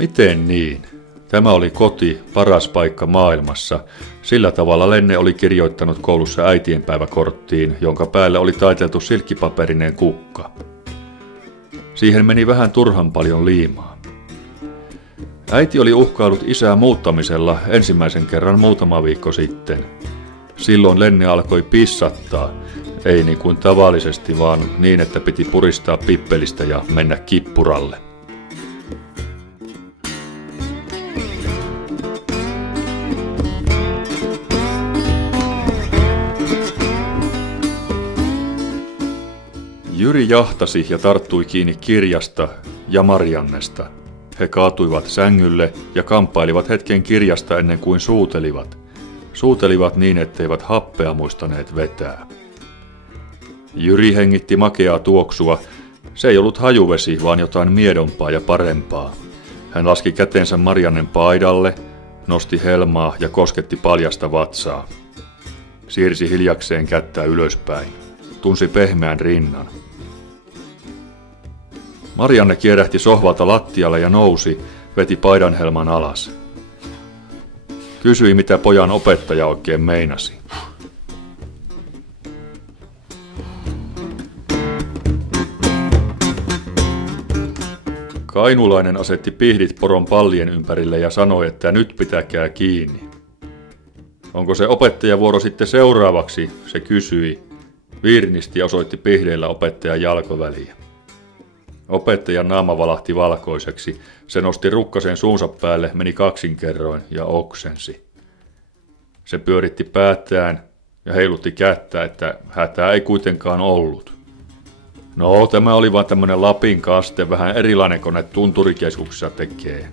Miten niin? Tämä oli koti, paras paikka maailmassa. Sillä tavalla Lenne oli kirjoittanut koulussa äitienpäiväkorttiin, jonka päälle oli taiteltu silkkipaperinen kukka. Siihen meni vähän turhan paljon liimaa. Äiti oli uhkaillut isää muuttamisella ensimmäisen kerran muutama viikko sitten. Silloin Lenne alkoi pissattaa, ei niin kuin tavallisesti, vaan niin, että piti puristaa pippelistä ja mennä kippuralle. Jyri jahtasi ja tarttui kiinni kirjasta ja Mariannesta. He kaatuivat sängylle ja kamppailivat hetken kirjasta ennen kuin suutelivat. Suutelivat niin, etteivät happea muistaneet vetää. Jyri hengitti makeaa tuoksua. Se ei ollut hajuvesi, vaan jotain miedompaa ja parempaa. Hän laski kätensä Mariannen paidalle, nosti helmaa ja kosketti paljasta vatsaa. Siirsi hiljakseen kättä ylöspäin. Tunsi pehmeän rinnan. Marianne kierähti sohvalta lattialle ja nousi, veti paidanhelman alas. Kysyi, mitä pojan opettaja oikein meinasi. Kainulainen asetti pihdit poron pallien ympärille ja sanoi, että nyt pitäkää kiinni. Onko se opettajavuoro sitten seuraavaksi, se kysyi. Virnisti ja osoitti pihdeillä opettajan jalkoväliä. Opettajan naama valahti valkoiseksi. Se nosti rukkasen suunsa päälle, meni kaksinkerroin ja oksensi. Se pyöritti päätään ja heilutti kättä, että hätää ei kuitenkaan ollut. No, tämä oli vain tämmönen Lapin kaste, vähän erilainen kuin ne tunturikeskuksissa tekee.